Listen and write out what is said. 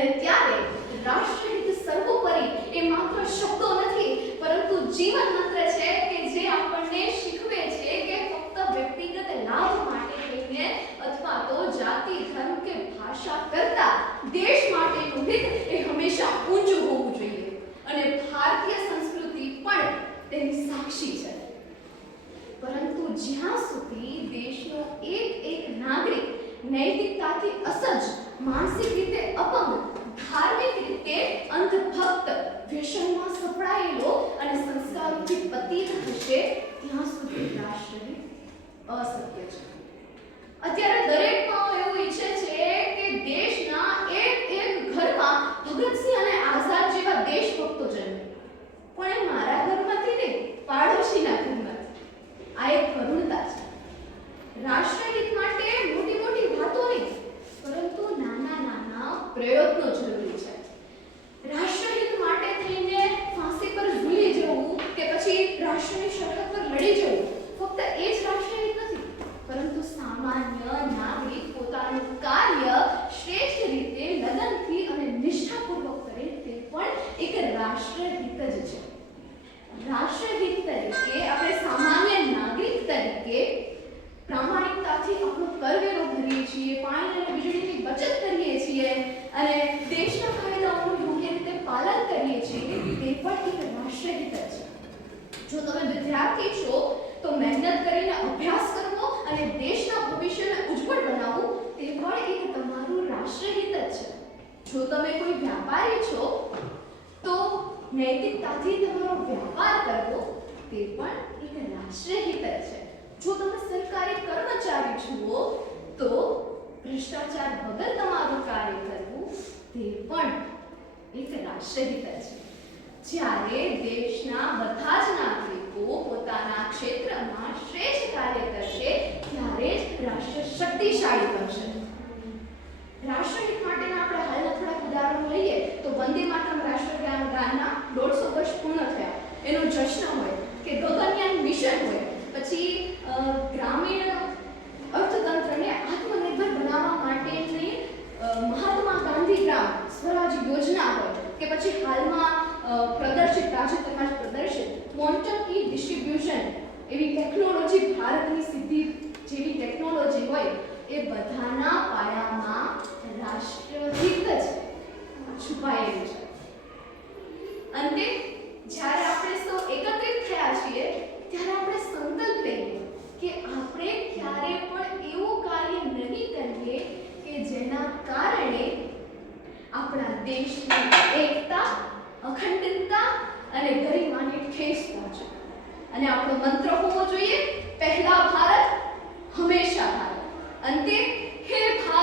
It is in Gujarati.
અને ત્યારે રાષ્ટ્રહિત સર્વોપરી એ માત્ર શબ્દો નથી, પરંતુ જીવન મંત્ર છે કે જે આપણને શીખવે છે કે ફક્ત વ્યક્તિગત લાભ માટે થઈને અથવા તો જાતિ, ધર્મ કે ભાષા કરતા દેશ માટેનું હિત એ હંમેશા ઊંચું હોવું જોઈએ. અને ભારતીય સંસ્કૃતિ પણ તેની સાક્ષી છે. પરંતુ જ્યાં સુધી દેશનો એક નાગરિક નૈતિકતાથી અસજ્જ, માનસિક રીતે અપંગ, ધાર્મિક રીતે અંધભક્ત, વ્યસનમાં સપડાયેલો અને સંસ્કારોથી પતિત હશે, ત્યાં સુધી રાષ્ટ્રહિત અશક્ય છે. અત્યારે દરેક એવું ઈચ્છે છે કે દેશના એક ઘરમાં ભગતસિંહ અને આઝાદ જેવા દેશભક્તો જન્મે, પણ એ મારા ઘરમાંથી નહીં, પાડોશીના ઘરમાંથી. આ એક કરુણતા છે. રાષ્ટ્રહિત માટે મોટી વાતો નહીં, પરંતુ નાના પ્રયત્નો જરૂરી છે. રાષ્ટ્રહિત માટે થઈને ફાંસી પર ઝૂલી જવું કે પછી રાષ્ટ્રની સરહદ પર લડી જવું, ફક્ત એ જ રાષ્ટ્રહિત નથી, પરંતુ સામાન્ય નાગરિક પોતાનું કાર્ય શ્રેષ્ઠ રીતે, લગનથી અને નિષ્ઠાપૂર્વક કરે તે પણ એક રાષ્ટ્રહિત જ છે. રાષ્ટ્રહિત તરીકે આપણે સામાન્ય નાગરિક તરીકે પ્રામાણિકતાથી આપણો કરવેરો ભરીએ છીએ, પાણી અને વીજળીની બચત કરીએ છીએ અને દેશના કાયદાઓનું યોગ્ય રીતે પાલન કરીએ છીએ, તે પણ એક રાષ્ટ્રહિત છે. જો તમે વિદ્યાર્થી છો તો મહેનત કરીને અભ્યાસ કરવો અને દેશના ભવિષ્યને ઉજ્જવળ બનાવવું, તે પણ એક તમારું રાષ્ટ્રહિત છે. જો તમે કોઈ વ્યાપારી છો તો નૈતિકતાથી તમારો વ્યાપાર કરવો, તે પણ એક રાષ્ટ્રહિત છે. જો તમે સરકારી કર્મચારી છો તો ભ્રષ્ટાચાર વગર તમારું કાર્ય કરવું, તે પણ એક રાષ્ટ્રહિત છે. જ્યારે દેશના બધા જ નાગરિકો પોતાના ક્ષેત્રમાં શ્રેષ્ઠ કાર્ય કરશે, ત્યારે જ રાષ્ટ્ર શક્તિશાળી બનશે. રાષ્ટ્રહિત માટેના આપણે હાલના થોડાક ઉદાહરણો લઈએ તો વંદે માતરમ રાષ્ટ્રગાનના 150 વર્ષ પૂર્ણ થયા, એનો જશ્ન હોય કે ગગનયાન મિશન હોય, પછી ગ્રામીણ અર્થતંત્રને આત્મનિર્ભર બનાવવા માટેની મહાત્મા ગાંધી ગ્રામ સ્વરાજ યોજના હોય કે પછી હાલમાં તાજેતરમાં જ પ્રદર્શિત ક્વોન્ટમ કી ડિસ્ટ્રીબ્યુશન એવી ટેકનોલોજી, ભારતની સિદ્ધિ જેવી ટેકનોલોજી હોય, એ બધાના પાયામાં રાષ્ટ્રહિત જ છુપાયેલું છે. અંતે જ્યારે આપણે સૌ એકત્રિત થયા છીએ ત્યારે આપણે સંકલ્પ લઈએ કે આપણે ક્યારે પણ એવું કાર્ય નહીં કરીએ કે જેના કારણે આપણા દેશની એકતા, અખંડિતતા અને ગરિમાને ઠેસ પહોંચે. અને આપણો મંત્ર હોવો જોઈએ, પહેલા ભારત, હંમેશા ભારત. અંતે હે ભારત.